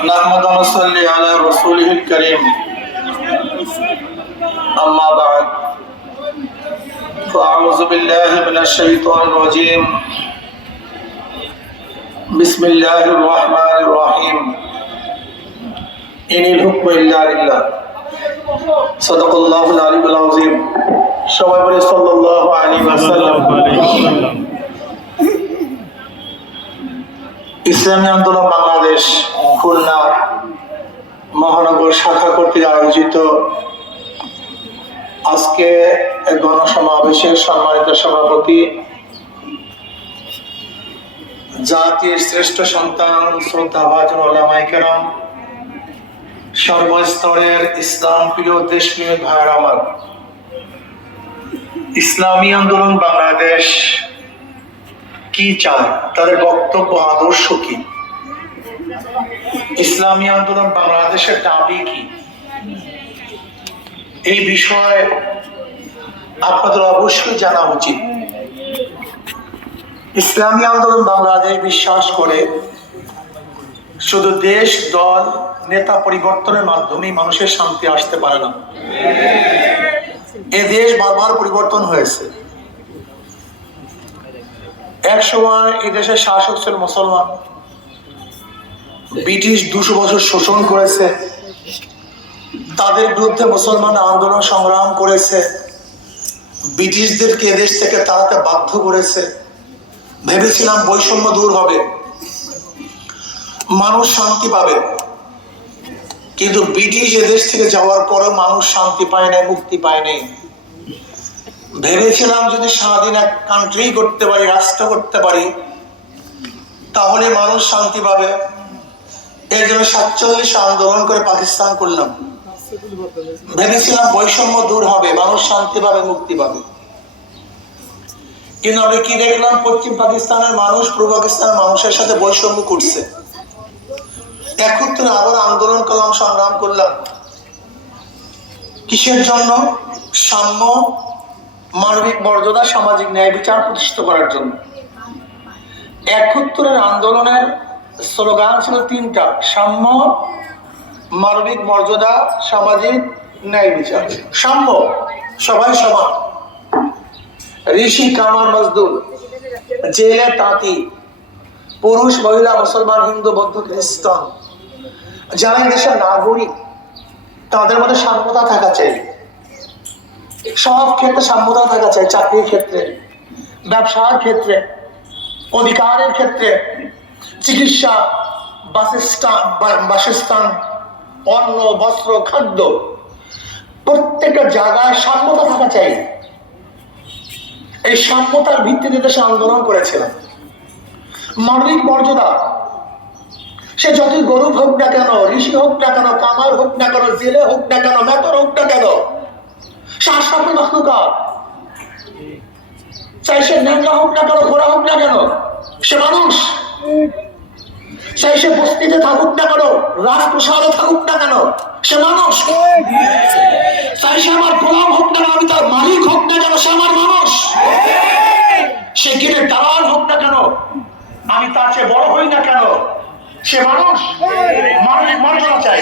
نحمد ونصلي على رسوله الكريم أما بعد فأعوذ بالله من الشيطان الرجيم بسم الله الرحمن الرحيم إن الحكم إلا لله صدق الله العلي العظيم সবাই বলে সাল্লাল্লাহু আলাইহি ওয়াসাল্লাম ইসলামী আন্দোলন বাংলাদেশ, খুলনা মহানগর শাখা কর্তৃক আয়োজিত আজকে গণসমাবেশের সম্মানিত সভাপতি, জাতির শ্রেষ্ঠ সন্তান, শ্রদ্ধা ভাজন ওলামাইকেরাম সর্বস্তরের ইসলাম প্রিয় দেশপ্রিয় ভাইয়ের আমার। ইসলামী আন্দোলন বাংলাদেশ কি চায়? তাদের বক্তব্য আদর্শ কি? ইসলামী আন্দোলন বাংলাদেশের দাবি কি? এই বিষয়ে আপনাদের অবশ্যই জানা উচিত। ইসলামী আন্দোলন বাংলাদেশ বিশ্বাস করে শুধু দেশ, দল, নেতা পরিবর্তনের মাধ্যমেই মানুষের শান্তি আসতে পারে না। এ দেশ বারবার পরিবর্তন হয়েছে। এক সময় এই দেশের শাসক ছিল মুসলমান। ব্রিটিশ দুশো বছর শোষণ করেছে। তাদের বিরুদ্ধে মুসলমান আন্দোলন সংগ্রাম করেছে। ব্রিটিশদেরকে এদেশ থেকে তাড়াতে বাধ্য করেছে। ভেবেছিলাম বৈষম্য দূর হবে। মানুষ শান্তি পাবে। কিন্তু ব্রিটিশ এদেশ থেকে যাওয়ার পরেও মানুষ শান্তি পায় নাই, মুক্তি পায় নাই। ভেবেছিলাম যদি স্বাধীন এক কান্ট্রি করতে পারি, রাষ্ট্র করতে পারি, তাহলে মানুষ শান্তি পাবে। এই জন্য সাতচল্লিশ আন্দোলন করে পাকিস্তান করলাম। ভেবেছিলাম বৈষম্য দূর হবে, মানুষ শান্তি পাবে, মুক্তি পাবে। কিন্তু আমি কি দেখলাম? পশ্চিম পাকিস্তানের মানুষ পূর্ব পাকিস্তানের মানুষের সাথে বৈষম্য করছে। একত্রে আবার আন্দোলন করলাম, সংগ্রাম করলাম। কিসের জন্য? সাম্য মানবিক মর্যাদা, সামাজিক ন্যায় বিচার প্রতিষ্ঠিত করার জন্য। একাত্তরের আন্দোলনের স্লোগান ছিল তিনটা, সাম্য, মানবিক মর্যাদা, সামাজিক ন্যায় বিচার। সাম্য, সবাই সমান। ঋষি কামার মজদুর, জেলে তাঁতি, পুরুষ, মহিলা, মুসলমান, হিন্দু, বৌদ্ধ, খ্রিস্টান, যারা দেশের নাগরিক, তাদের মধ্যে সাম্যতা থাকা চাই। সব ক্ষেত্রে সাম্যতা থাকা চাই, চাকরির ক্ষেত্রে, ব্যবসার ক্ষেত্রে, অধিকারের ক্ষেত্রে, চিকিৎসা, বাসস্থান বাসস্থান অন্ন বস্ত্র, খাদ্য, প্রত্যেকটা জায়গায় সাম্যতা থাকা চাই। এই সাম্যতার ভিত্তিতে দেশে আন্দোলন করেছিলাম। মানবিক মর্যাদা, সে যতই গরু হোক না কেন, ঋষি হোক না কেন, কামার হোক না কেন, জেলে হোক না কেন, মেতর হোক না কেন আশরাফুল মাখলুকাত চাই সে ন্যাংরা হোক না কেন ঘোড়া হোক না কেন, সে মানুষ। চাই সে বস্তিতে থাকুক না কেন, রাজপ্রসাদে থাকুক না কেন, সে মানুষ। চাই সে আমার গোলাম হোক না আমি তার মালিক হোক না কেন, সে আমার মানুষ। সে গেলে দালাল হোক না কেন, আমি তার চেয়ে বড় হই না কেন, সে মানুষ। মানবিক মর্যাদা চাই।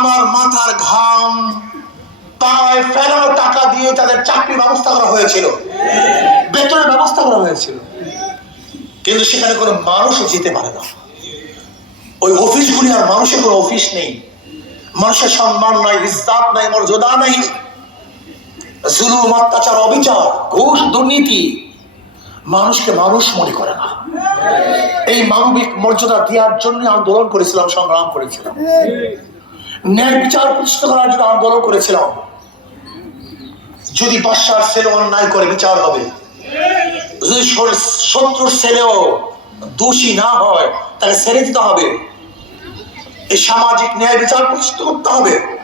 আমার মাথার ঘাম পায়ে ফেরানো টাকা দিয়ে তাদের চাকরির ব্যবস্থা করা হয়েছিল। বেতনের ব্যবস্থা করা হয়েছিল। কিন্তু সেখানে কোনো মানুষও যেতে পারে না। ওই অফিসগুলি আর মানুষের কোনো অফিস নেই। মানুষের সম্মান নাই, ইজ্জাত নাই, মর্যাদা নাই। জুলুম, অত্যাচার, অবিচার, ঘুষ, দুর্নীতি মানুষকে মানুষ মনে করে না। এই মানবিক মর্যাদা দেওয়ার জন্য আন্দোলন করেছিলাম, সংগ্রাম করেছিলাম। ন্যায় বিচার প্রতিষ্ঠা করার জন্য আন্দোলন করেছিলাম। যদি বাদশার ছেলে অন্যায় করে, বিচার হবে। যদি শত্রুর ছেলেও দোষী না হয় তাকে ছেড়ে দিতে হবে। এই সামাজিক ন্যায় বিচার প্রতিষ্ঠিত করতে হবে।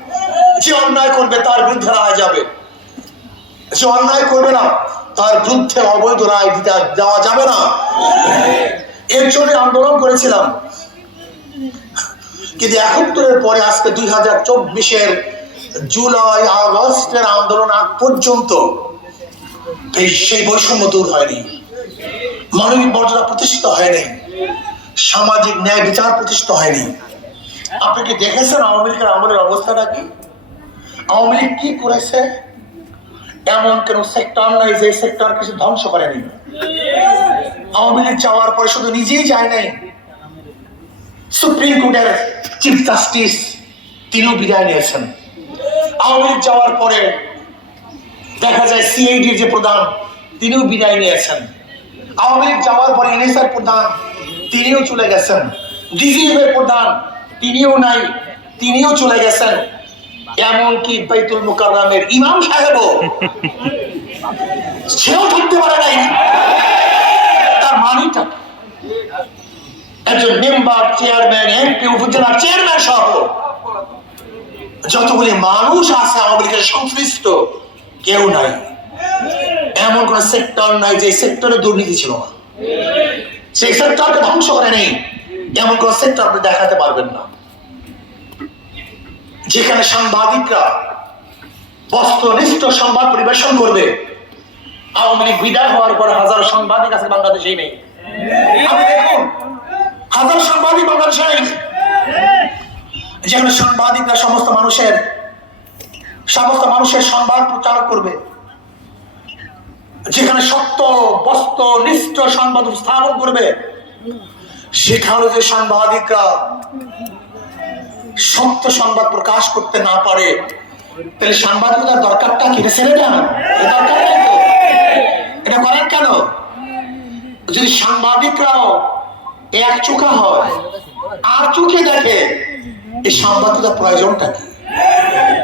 যে অন্যায় করবে, তার বিরুদ্ধে রায় যাবে। যে অন্যায় করবে না, তার বিরুদ্ধে অবৈধ রায় দিতে দেওয়া যাবে না। এর জন্য আন্দোলন করেছিলাম। কিন্তু একাত্তরের পরে আজকে দুই হাজার চব্বিশের জুলাই আগস্টের আন্দোলন আগ পর্যন্ত সেই বৈষম্য দূর হয়নি। মানবিক মর্যাদা প্রতিষ্ঠিত হয়নি। সামাজিক ন্যায় বিচার প্রতিষ্ঠিত হয়নি। আপনি কি দেখেছেন আওয়ামী লীগের আমলের অবস্থাটা কি? আওয়ামী লীগ কি করেছে? এমন কোন সেক্টর নাই যে সেক্টর কিছু ধ্বংস করেনি। আওয়ামী লীগ যাওয়ার পরে শুধু নিজেই যায় নাই। সুপ্রিম কোর্টের চিফ জাস্টিস তিনিও বিদায় নিয়েছেন। আওয়ামী লীগ যাওয়ার পরে দেখা যায় সিআইডির যে প্রধান, তিনিও বিদায় নিয়েছেন। আওয়ামী লীগ যাওয়ার পরে এনএসআর প্রধান, তিনিও চলে গেছেন। ডিজিএফ এর প্রধান, তিনিও নাই, তিনিও চলে গেছেন। এমনকি বাইতুল মুকাররামের ইমাম সাহেবও সেও থাকতে পারে নাই তার মানিটা কি? একজন মেম্বার, চেয়ারম্যান, এমপি উপজেলার চেয়ারম্যান সহ যতগুলি মানুষ আছে আওয়ামী লীগের সংশ্লিষ্ট, কেউ নাই। এমন কোন সেক্টর নাই যে সেক্টরে দুর্নীতি ছিল না। সেই সেক্টরকে ধ্বংস করে নেই। এমন কোন সেক্টর আপনি দেখাতে পারবেন না। যেখানে সাংবাদিকরা বস্ত্রনিষ্ঠ সংবাদ পরিবেশন করবে, আওয়ামী লীগ বিদায় হওয়ার পর হাজার সাংবাদিক আছে বাংলাদেশেই নেই। আপনি দেখুন হাজার সাংবাদিক বাংলাদেশে নেই যেখানে সাংবাদিকরা সমস্ত মানুষের সমস্ত মানুষের সংবাদ প্রচার করবে। যেখানে সত্য, বস্ত্র, নিষ্ঠ সংবাদ স্থাপন করবে, সেখানে যে সাংবাদিকরা সত্য সংবাদ প্রকাশ করতে না পারে, তাহলে সাংবাদিকতার দরকারটা কি? এটা ছেড়ে দরকার এটা করেন কেন? যদি সাংবাদিকরাও এক চোখা হয়। আর চোখে দেখে, এই প্রয়োজনটা কি?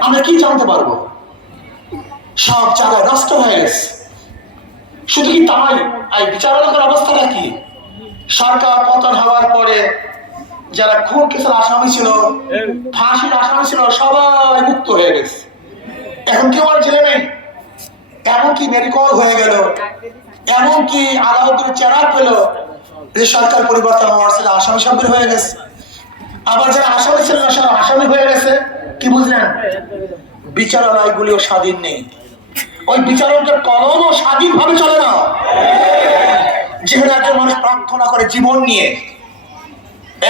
আমরা কি জানতে পারব? সব জায়গায় হয়ে গেছে। শুধু কি তাই? অবস্থাটা কি? সরকার পতন হওয়ার পরে যারা খুন কেসের আসামি ছিল, ফাঁসির আসামি ছিল, সবাই মুক্ত হয়ে গেছে। এখন কেউ আর জেলে নেই। এমনকি মেডিকল হয়ে গেল। এমনকি আলাউদ্দিন চেরা পেল যে সরকার পরিবর্তন হওয়ার সাথে আসামি সব বের হয়ে গেছে। আবার যারা আসামি ছিল না, সব আসামি হয়ে গেছে। কি বুঝলেন? বিচারালয়গুলিও স্বাধীন নেই। ওই বিচারকদের কলমও স্বাধীনভাবে চলে না। যেখানে একজন মানুষ প্রার্থনা করে জীবন নিয়ে,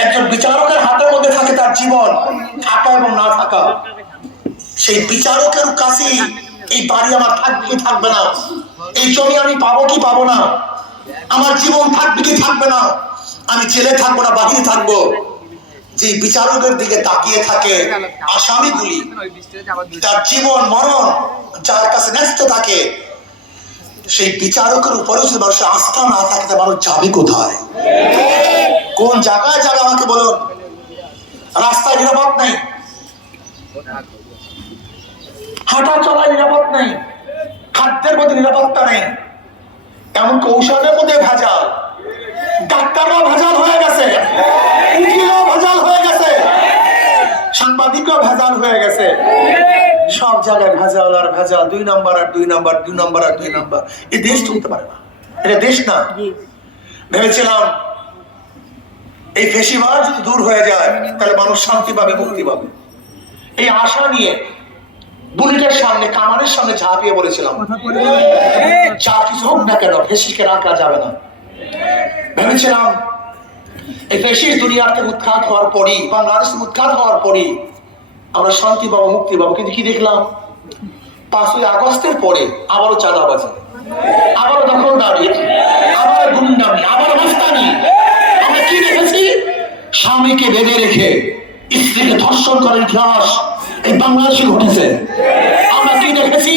একজন বিচারকের হাতের মধ্যে থাকে তার জীবন, থাকা এবং না থাকা। সেই বিচারকের কাছে এই বাড়ি আমার থাকবে থাকবে না? এই জমি আমি পাবো কি পাবো না? আমার জীবন থাকবে কি থাকবে না? আমি জেলে থাকব না, বাহিরে থাকব? যে বিচারকের দিকে তাকিয়ে থাকে আসামিগুলি, তার জীবন, মরণ যার কাছে ন্যস্ত থাকে, সেই বিচারকের উপরেও যদি মানুষের আস্থা না থাকে, তা মানুষ যাবে কোথায়? কোন জায়গায় যাবে আমাকে বলুন? রাস্তায় নিরাপদ নেই। হাঁটা চলায় নিরাপদ নেই। খাদ্যের মধ্যে নিরাপত্তা নেই। এমন কৌশলের মধ্যে ভেজাল। ডাক্তাররাও ভেজাল হয়ে গেছে। উকিলও ভেজাল হয়ে গেছে। সাংবাদিকও ভেজাল হয়ে গেছে। সব জায়গায় ভেজাল আর ভেজাল দুই নাম্বার আর দুই নাম্বার দুই নাম্বার আর দুই নাম্বার। এই দেশ চলতে পারে না। এটা দেশ না। ভেবেছিলাম এই ফেসিবাদ যদি দূর হয়ে যায় তাহলে মানুষ শান্তি পাবে মুক্তি পাবে। এই আশা নিয়ে বুলেটের সামনে কামানের সামনে ঝাঁপিয়ে বলেছিলাম যা কিছু হোক না কেন ফেসিকে রাখা যাবে না। ভেবেছিলাম এই ফেসিস দুনিয়ার থেকে উৎখাত হওয়ার পরই বাংলাদেশ উৎখাত হওয়ার পরই আমরা শান্তি পাবো মুক্তি পাবো। কিন্তু কি দেখলাম? পাঁচই আগস্টের পরে আবারও চাঁদাবাজি। আবারও দখলদারি আবার গুন্ডামি আবার মস্তানি আমরা কি দেখেছি? স্বামীকে বেঁধে রেখে স্ত্রীকে ধর্ষণ করার ইতিহাস এই বাংলাদেশে ঘটেছে। আমরা কি দেখেছি?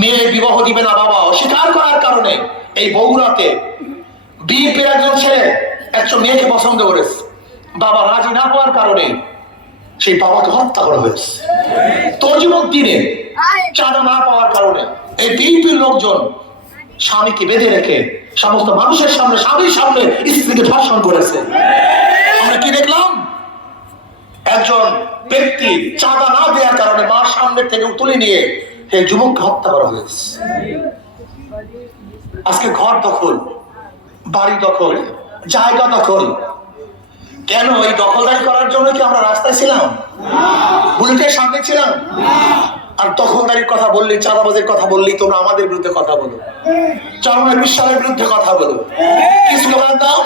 মেয়ে বিবাহ দিবে না বাবা, অস্বীকার করার কারণে এই বগুড়াতে বিএনপির একজন ছেলে একজন মেয়েকে পছন্দ করেছে। বাবা রাজি না হওয়ার কারণে সেই বাবাকে হত্যা করা হয়েছে। তর্জমক দিনে চাঁদা না পাওয়ার কারণে এই বিএনপির লোকজন স্বামীকে বেঁধে রেখে সমস্ত মানুষের সামনে, স্বামীর সামনে স্ত্রীকে ধর্ষণ করেছে। আমরা কি দেখলাম? একজন ব্যক্তি চাঁদা না দেওয়ার কারণে মার সামনে থেকে তুলে নিয়ে সেই যুবককে হত্যা করা হয়েছে। আজকে ঘর দখল, বাড়ি দখল, জায়গা দখল। কেন এই দখলদারি করার জন্য কি আমরা রাস্তায় ছিলাম? বুলেটের সামনে ছিলাম? আর দখলদারির কথা বললি, চাঁদাবাজের কথা বললি তোমরা আমাদের বিরুদ্ধে কথা বলো। চরমের বিশ্বাসের বিরুদ্ধে কথা বলো। কি স্লোগান দাও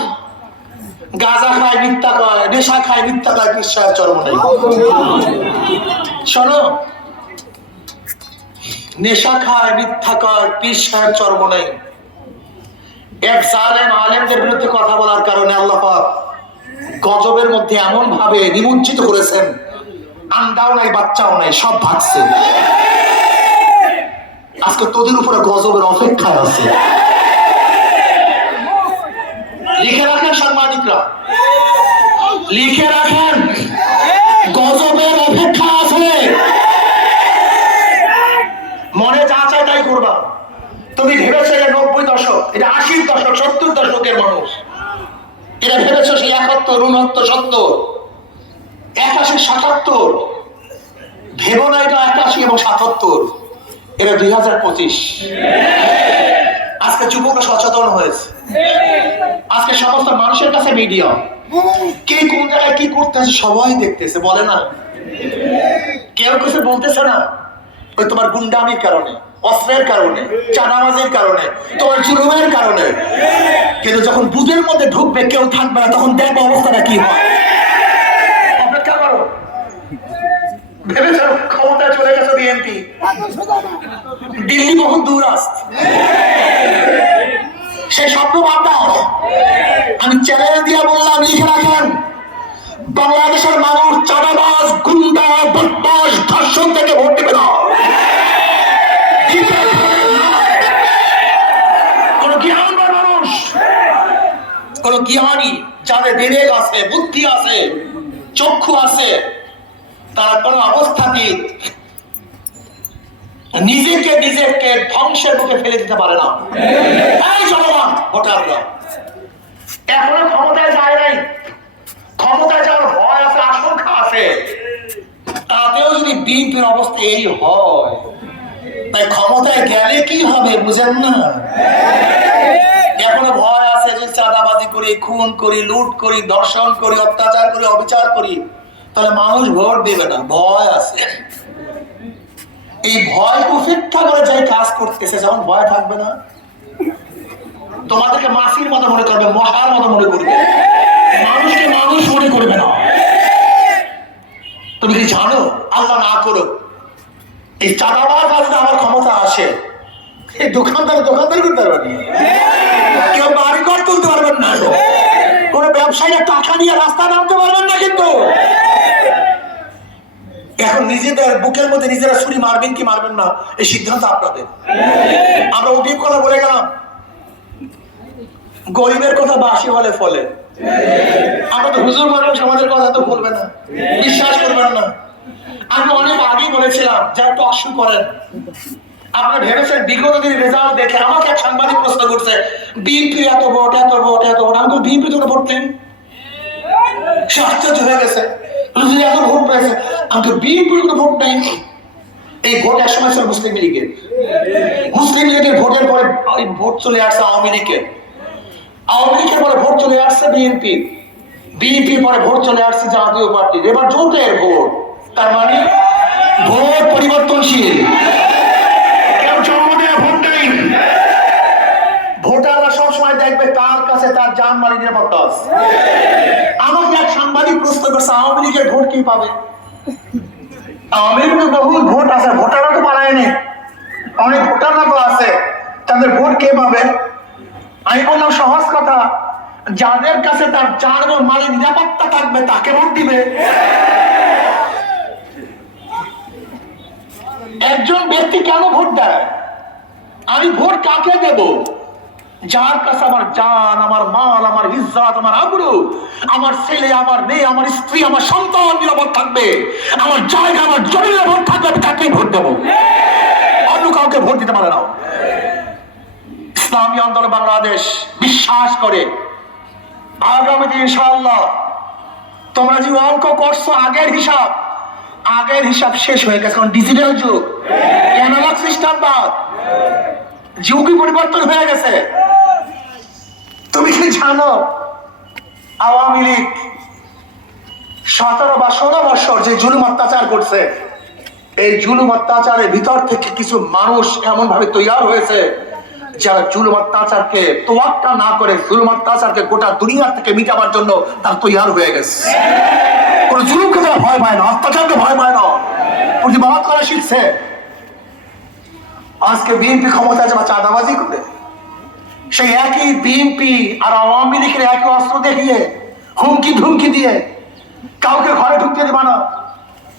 গাঁজা খায়, মিথ্যা কয়, নেশা খায়, মিথ্যা কয় বিশ্বাস চরম নেই। শোনো, নেশা খায়, মিথ্যা কয় বিশ্বাস চর্ম নেই। এক জালেম আলেমদের বিরুদ্ধে কথা বলার কারণে আল্লাহ গজবের মধ্যে এমন ভাবে নিমজ্জিত করেছেন, আন্দাও নাই, বাচ্চাও নাই, সব ভাগছে। আজকে তোদের উপরে গজবের অপেক্ষায় আছে। লিখে রাখেন সাংবাদিকরা। লিখে রাখেন। গজবের অপেক্ষা আছে। মনে যা চায় তাই করবা। তুমি ভেবেছো এটা নব্বই দশক, এটা আশির দশক, সত্তর দশকের মানুষ। এটা ভেবেছো সেই একাত্তর উনত্তর সত্তর, একাশি, সাতাত্তর। ভেবো না এটা একাশি এবং সাতাত্তর। এটা দুই হাজার পঁচিশ। আজকে যুবকরা সচেতন হয়েছে। আজকে সমস্ত মানুষের কাছে মিডিয়া কে কোন জায়গায় কি করতেছে সবাই দেখতেছে, বলে না। কেউ কিছু বলতেছে না। ওই তোমার গুন্ডামির কারণে, অস্ত্রের কারণে চানাবাজের কারণে, তোমার জুলুমের কারণে। কিন্তু যখন বুধের মধ্যে ঢুকবে, কেউ থাকবে না, তখন দেখব অবস্থাটা কি হয়? ক্ষমতায় চলে গেছে বিএনপি? দিল্লি বহুত দূর আসছে সেই স্বপ্ন বাদ আমি চ্যালেঞ্জ দিয়ে বললাম, লিখে রাখেন, বাংলাদেশের মানুষ চাঁদাবাজ, গুন্ডা বদমাস ধর্ষণ থেকে ভোট দেবে না কোন মানুষ, কোন জ্ঞানী যাদের বিবেক আছে, বুদ্ধি আছে, চক্ষু আছে, তারা কোন অবস্থাতেই নিজেকে নিজেকে ধ্বংসের মুখে ফেলে দিতে পারে না। এই জনগণ, ভোটাররা। এখনও ক্ষমতায় যায় নাই। ক্ষমতায় যাওয়ার ভয় আছে, আশঙ্কা আছে। তাতেও যদি বিএনপির অবস্থা এই হয়, তাই ক্ষমতায় গেলে কি হবে বুঝেন না? এখনও ভয় আছে যে চাঁদাবাজি করি, খুন করি, লুট করি দর্শন করি, অত্যাচার করি, অবিচার করি, তাহলে মানুষ ভোট দেবে না, ভয় আছে। এই ভয় উপেক্ষা করে যাই কাজ করতেছে, যখন ভয় থাকবে না। তোমাদেরকে মাসির মতো মনে করবে, মশার মতো মনে করবে। মানুষকে মানুষ মনে করবে না। তুমি কি জানো? আল্লাহ না করো এই চাঁদাবাজ আসলে আমার ক্ষমতা আসে এই দোকানদার দোকানদার করতে পারবেন। কেউ বাড়ি ঘর তুলতে পারবেন না। কোনো ব্যবসায়ীরা টাকা নিয়ে রাস্তা নামতে পারবেন না কিন্তু এখন নিজেদের বুকের মধ্যে নিজেরা ছুরি মারবেন কি মারবেন না, এই সিদ্ধান্ত আপনাদের। আমরা অধিক কথা বলে গেলাম। গরিবের কথা বাসি হলে ফলে। আমরা তো হুজুর মানুষ, আমাদের কথা তো বলবে না। বিশ্বাস করবেন না। আমি অনেক আগেই বলেছিলাম যারা টকশু করেন। আপনারা ভেবেছেন বিগত দিন রেজাল্ট দেখে আমাকে এক সাংবাদিক প্রশ্ন করছে বিএনপি এত ভোট এত ভোট এত ভোট। আমি তো বিএনপি তো ভোট নেই। সে আশ্চর্য হয়ে গেছে। হুজুর এখন ভোট আমাকে বিএনপির কোনো ভোট এই ভোট এক সময় ছিল মুসলিম লীগের। মুসলিম লীগের ভোটের পরে ভোট চলে আসছে আওয়ামী লীগের। আওয়ামী লীগের পরে ভোট চলে আসছে বিএনপি। বিএনপির পরে ভোট চলে আসছে জাতীয় পার্টি। এবার জোটের ভোট। তার মানে ভোট পরিবর্তনশীল কেউ জন্ম দেওয়া ভোট নেই ভোটাররা সবসময় দেখবে তার কাছে তার জান মালি নিরাপত্তা আছে? আমাকে এক সাংবাদিক প্রশ্ন করছে, আওয়ামী লীগের ভোট কি পাবে? আওয়ামী লীগের বহু ভোট আছে, ভোটাররা তো পালায়নি অনেক ভোটাররা তো আছে। তাদের ভোট কে পাবে? আমি বললাম, সহজ কথা। যাদের কাছে তার এবং মালের নিরাপত্তা থাকবে, তাকে ভোট দিবে। একজন ব্যক্তি কেন ভোট দেয়? আমি ভোট কাকে দেব? যার কাছে আমার জান, আমার মাল, আমার ইজ্জাত, আমার আবরু আমার ছেলে, আমার মেয়ে, আমার স্ত্রী, আমার সন্তান নিরাপদ থাকবে। আমার জায়গা, আমার জমি নিরাপদ থাকবে, আমি তাকেই ভোট দেবো। অন্য কাউকে ভোট দিতে পারে না। ইসলামী আন্দোলন বাংলাদেশ বিশ্বাস করে। আগামী দিন ইনশাআল্লাহ তোমরা যে অঙ্ক করছ, আগের হিসাব আগের হিসাব শেষ হয়ে গেছে। কারণ ডিজিটাল যুগ। অ্যানালগ সিস্টেম বাদ। যুগই পরিবর্তন হয়ে গেছে। তুমি কি জানো, আওয়ামী লীগ সতেরো বা ষোলো বছর যে জুলুম অত্যাচার করছে, এই জুলুম অত্যাচারের ভিতর থেকে কিছু মানুষ এমন ভাবে তৈরি হয়েছে, যারা জুলুম অত্যাচারকে তোয়াক্কা না করে জুলুম অত্যাচারকে গোটা দুনিয়া থেকে মিটাবার জন্য তার তৈরি হয়ে গেছে। কোন জুলুমকে তারা ভয় পায় না, অত্যাচারকে ভয় পায় না। প্রতিবাদ করা শিখছে আজকে বিএনপি ক্ষমতা আছে বা চাঁদাবাজি করে। সেই একই বিএনপি আর আওয়ামী লীগের একই অস্ত্র দেখিয়ে হুমকি ধুমকি দিয়ে কাউকে ঘরে ঢুকতে দেবে না।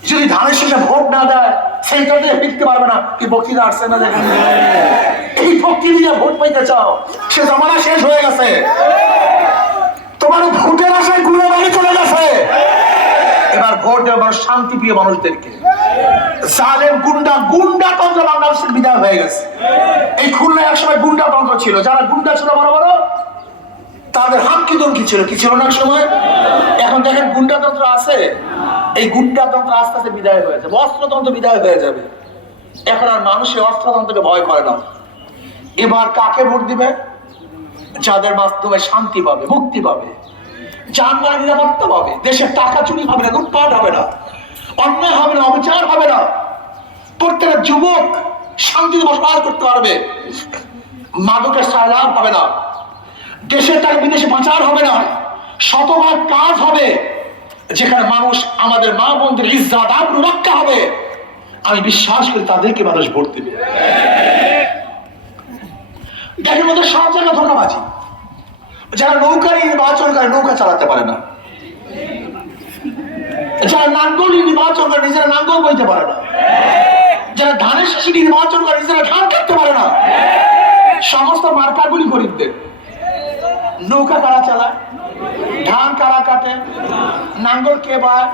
যদি ধানের শেষে ভোট না দেয় সেইটা দিয়ে ফিরতে পারবে না। কি বক্তৃতা আসছে না দেখেন? এই দিয়ে ভোট পাইতে চাও, সে জমানা শেষ হয়ে গেছে। তোমার ভোটের আশায়গুলো বাড়ি চলে গেছে। এবার ভোট মানুষ শান্তি প্রিয় মানুষদেরকে জালেম গুন্ডা বাংলাদেশের বিদায় হয়ে গেছে। এই খুলনা একসময় ছিল। যারা গুন্ডা ছিল, বড় বড়, তাদের হাত কি ছিল? কি ছিল না সময়? এখন দেখেন গুন্ডাতন্ত্র আছে। এই গুন্ডাতন্ত্র আস্তে আস্তে বিদায় হয়ে যাবে। অস্ত্রতন্ত্র বিদায় হয়ে যাবে। এখন আর মানুষের অস্ত্রতন্ত্রকে ভয় করে না। এবার কাকে ভোট দিবে? যাদের মাধ্যমে শান্তি পাবে, মুক্তি পাবে। যানবাহন নিরাপত্তা পাবে। দেশের টাকা চুরি হবে না, লুটপাট হবে না। অন্যায় হবে না, অবিচার হবে না। প্রত্যেকটা যুবক শান্তিতে বসবাস করতে পারবে। মাদকের সায়লাভ হবে না। দেশের টাকা বিদেশে পাচার হবে না। শতভাগ কাজ হবে। যেখানে মানুষ আমাদের মা বোনদের ইজ্জাত, আবরু রক্ষা হবে। আমি বিশ্বাস করি তাদেরকে মানুষ ভোট দেবে। দেখেন মধ্যে সব জায়গায় ধোকাবাজি। যারা নৌকা নির্বাচন করে, নৌকা চালাতে পারে না। যারা নাঙ্গল নির্বাচন করে নিজেরা নাঙ্গল বইতে পারে না। যারা ধানের শেষে নির্বাচন করে নিজেরা ধান কাটতে পারে না। সমস্ত মার্কাগুলি গরিবদের। নৌকা কারা চালায়? ধান কারা কাটে? নাঙ্গল কে বায়?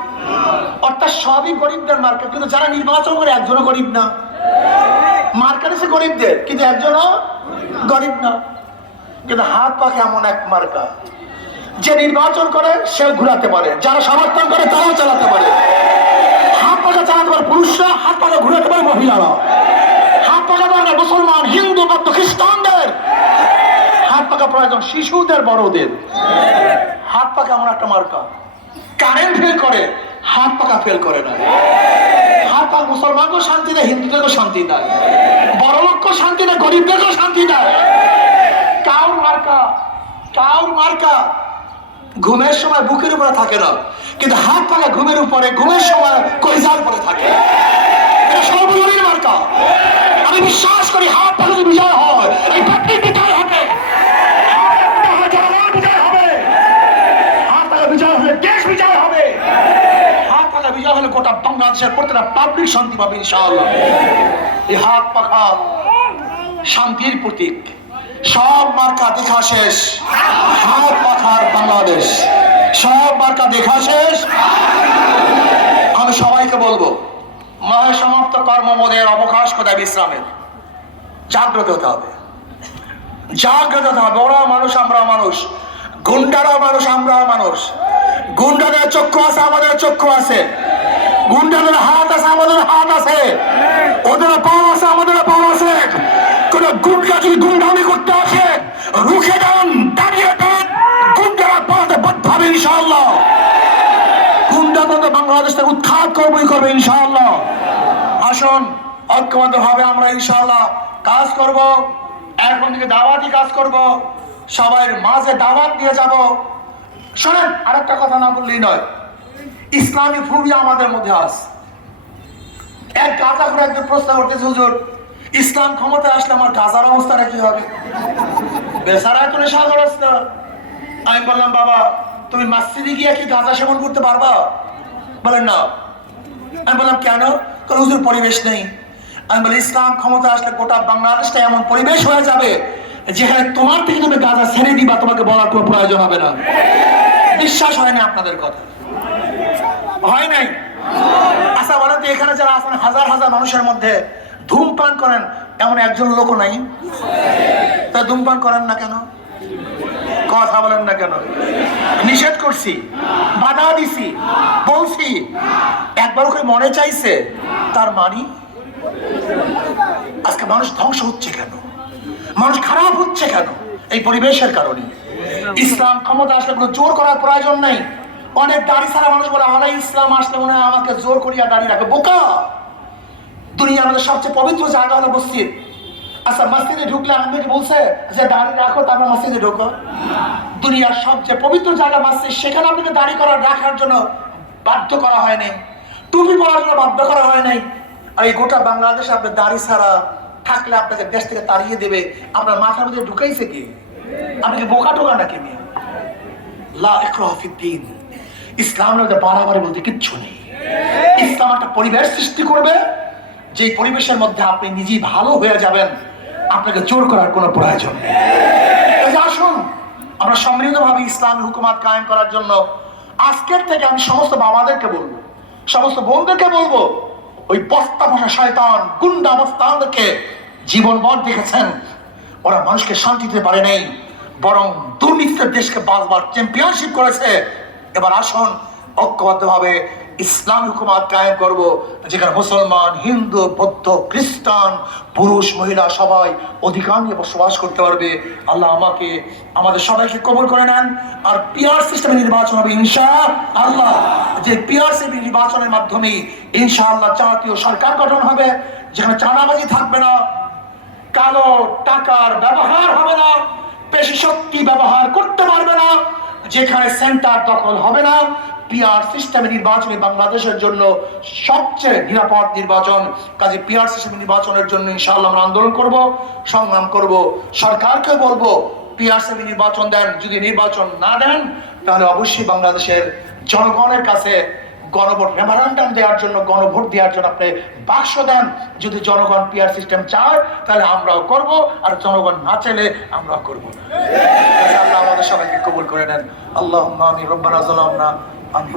অর্থাৎ সবই গরিবদের মার্কেট কিন্তু যারা নির্বাচন করে একজনও গরিব না। মার্কেট এসে গরিবদের, কিন্তু একজনও গরিব না। কিন্তু হাত পাখে এমন এক মার্কা। যে নির্বাচন করে সে ঘুরাতে পারে। যারা সমর্থন করে, তারাও চালাতে পারে। হাত পাখা চালাতে পারে পুরুষরা, হাত পাখা ঘুরাতে পারে মহিলারা। হাত পাখা পারে মুসলমান, হিন্দু, বৌদ্ধ, খ্রিস্টানদের। হাত পাকা প্রয়োজন শিশুদের, বড়দের। হাত পাকা এমন একটা মার্কা। কারেন্ট ফেল করে, হাত পাকা ফেল করে না। হাত পাক মুসলমানকেও শান্তি দেয়, হিন্দুদেরকেও শান্তি দেয়। বড় লোককেও শান্তি দেয়, গরিবদেরকেও শান্তি দেয়। কাউর মার্কা কাউর মার্কা। ঘুমের সময় বুকের উপরে থাকে না, কিন্তু হাত পাকা ঘুমের উপরে, ঘুমের সময় কলিজার উপরে থাকে। সর্বজনীন আমি বিশ্বাস করি হাত পাকা যদি বিজয় হয়, এই বিজয় হবে। বিজয় হবে হাত বিজয় হলে বিজয় হবে। হাত বিজয় হলে গোটা শান্তি এই হাত পাখা শান্তির প্রতীক। সব মার্কা দেখা শেষ। হাত পাখার বাংলাদেশ। সব মার্কা দেখা শেষ। আমি সবাইকে বলব মহে সমাপ্ত কর্মমোদের অবকাশ কোথায় বিশ্রামের? জাগ্রত হতে হবে। জাগ্রত হতে হবে। ওরা মানুষ আমরা মানুষ। গুন্ডারা মানুষ আমরা মানুষ। গুন্ডাদের চক্ষু আছে, আমাদের চক্ষু আছে। গুন্ডাদের হাত আছে, আমাদের হাত আছে। ওদের পাও আছে, আমাদের পাও আছে। কোন গুন্ডা গুন্ডামি করতে আসে, রুখে দেন দাঁড়িয়ে দেন গুন্ডারা পাওয়াতে বদ্ধ হবে ইনশাআল্লাহ। গুন্ডা তন্ত্র বাংলাদেশ উৎখাত করবই করবে ইনশাআল্লাহ। আসুন, ঐক্যবদ্ধ ভাবে আমরা ইনশাআল্লাহ কাজ করব। এখন থেকে দাওয়াতি কাজ করব। সবাই মাঝে দাওয়াত দিয়ে যাব। শোনেন, আরেকটা কথা না বললেই নয়। ইসলামী ফুবি আমাদের মধ্যে আছে। এক গাজা করে একজন প্রশ্ন করতেছে, হুজুর ইসলাম ক্ষমতা আসলে আমার গাজার অবস্থাটা কি হবে? বেচারা তো নেশাগ্রস্ত আমি বললাম, বাবা, তুমি মাসজিদে গিয়ে কি গাঁজা সেবন করতে পারবা? বলেন না। আমি বললাম, কেন? কারণ হুজুর, পরিবেশ নেই। আমি বলি, ইসলাম ক্ষমতা আসলে গোটা বাংলাদেশটা এমন পরিবেশ হয়ে যাবে যেখানে তোমার থেকে তুমি গাঁজা ছেড়ে দিবা, তোমাকে বলার কোনো প্রয়োজন হবে না। বিশ্বাস হয় না আপনাদের কথা। হয় নাই? আচ্ছা বলেন এখানে যারা আছেন, হাজার হাজার মানুষের মধ্যে ধূমপান করেন, এমন একজন লোক নাই। তা ধূমপান করেন না কেন? কথা বলেন না কেন? নিষেধ করছি, বাধা দিছি, বলছি। একবার করে মনে চাইছে, তার মানি আজকে মানুষ ধ্বংস হচ্ছে কেন? মানুষ খারাপ হচ্ছে কেন? এই পরিবেশের কারণে। ইসলাম ক্ষমতা আসলে কোনো জোর করার প্রয়োজন নাই। অনেক দাড়ি ছাড়া মানুষ বলে আমার ইসলাম আসলে মনে হয় আমাকে জোর করিয়া দাঁড়িয়ে রাখে। বোকা! দুনিয়া আমাদের সবচেয়ে পবিত্র জায়গা হলো মসজিদ। আচ্ছা মসজিদে ঢুকলে আমাদেরকে বলছে যে, দাঁড়িয়ে রাখো, তারপর মসজিদে ঢুকো। দুনিয়ার সবচেয়ে পবিত্র জায়গা মসজিদ, সেখানে আপনাকে দাড়ি করা রাখার জন্য বাধ্য করা হয়নি টুপি পরার জন্য বাধ্য করা হয় নাই। আর এই গোটা বাংলাদেশে আপনার দাড়ি ছাড়া থাকলে আপনাকে দেশ থেকে তাড়িয়ে দেবে। আপনার মাথার মধ্যে ঢুকাইছে কি? আপনাকে বোকা টোকা নাকি মেয়ে? লা ইকরাহ ফিদ্দিন ইসলামের মধ্যে বাড়াবাড়ি বলতে কিচ্ছু নেই। ইসলাম একটা পরিবেশ সৃষ্টি করবে। যে পরিবেশের মধ্যে আপনি নিজেই ভালো হয়ে যাবেন, আপনাকে জোর করার কোনো প্রয়োজন নেই। আসুন, আমরা সম্মিলিতভাবে ইসলামী হুকুমাত কায়েম করার জন্য আজকের থেকে আমি সমস্ত বাবাদেরকে বলব, সমস্ত বোনদেরকে বলব, ওই বস্তা ভাষা শয়তান, গুন্ডা অবস্থানদেরকে জীবন বর দেখেছেন। ওরা মানুষকে শান্তি দিতে পারে নাই, বরং দুর্নীতির দেশকে বারবার চ্যাম্পিয়নশিপ করেছে। এবার আসুন, ঐক্যবদ্ধভাবে ইসলাম হুকুমাত কায়েম করব, যেখানে মুসলমান, হিন্দু, বৌদ্ধ, খ্রিস্টান, পুরুষ, মহিলা সবাই অধিকার নিয়ে বসবাস করতে পারবে। আল্লাহ আমাকে, আমাদের সবাইকে কবর করে নেন। আর পিয়ার সিস্টেমে নির্বাচন হবে ইনশা আল্লাহ, যে পিয়ার সিস্টেম নির্বাচনের মাধ্যমে ইনশাআল্লাহ জাতীয় সরকার গঠন হবে, যেখানে চাঁদাবাজি থাকবে না, কালো টাকার ব্যবহার হবে না পেশি শক্তি ব্যবহার করতে পারবে না, যেখানে সেন্টার দখল হবে না পিআর সিস্টেমে নির্বাচনে বাংলাদেশের জন্য সবচেয়ে নিরাপদ নির্বাচন। কাজে পিআর সিস্টেমে নির্বাচনের জন্য ইনশাআল্লাহ আমরা আন্দোলন করব, সংগ্রাম করব। সরকারকে বলব পিআর সিস্টেমে নির্বাচন দেন। যদি নির্বাচন না দেন, তাহলে অবশ্যই বাংলাদেশের জনগণের কাছে গণভোট মেমোরান্ডাম দেওয়ার জন্য, গণভোট দেওয়ার জন্য আপনি বাক্স দেন। যদি জনগণ পিয়ার সিস্টেম চায়, তাহলে আমরাও করব। আর জনগণ না চাইলে আমরাও করব আল্লাহ আমাদের সবাইকে কবুল করে নেন। আল্লাহ আমি রব্বানা জালামনা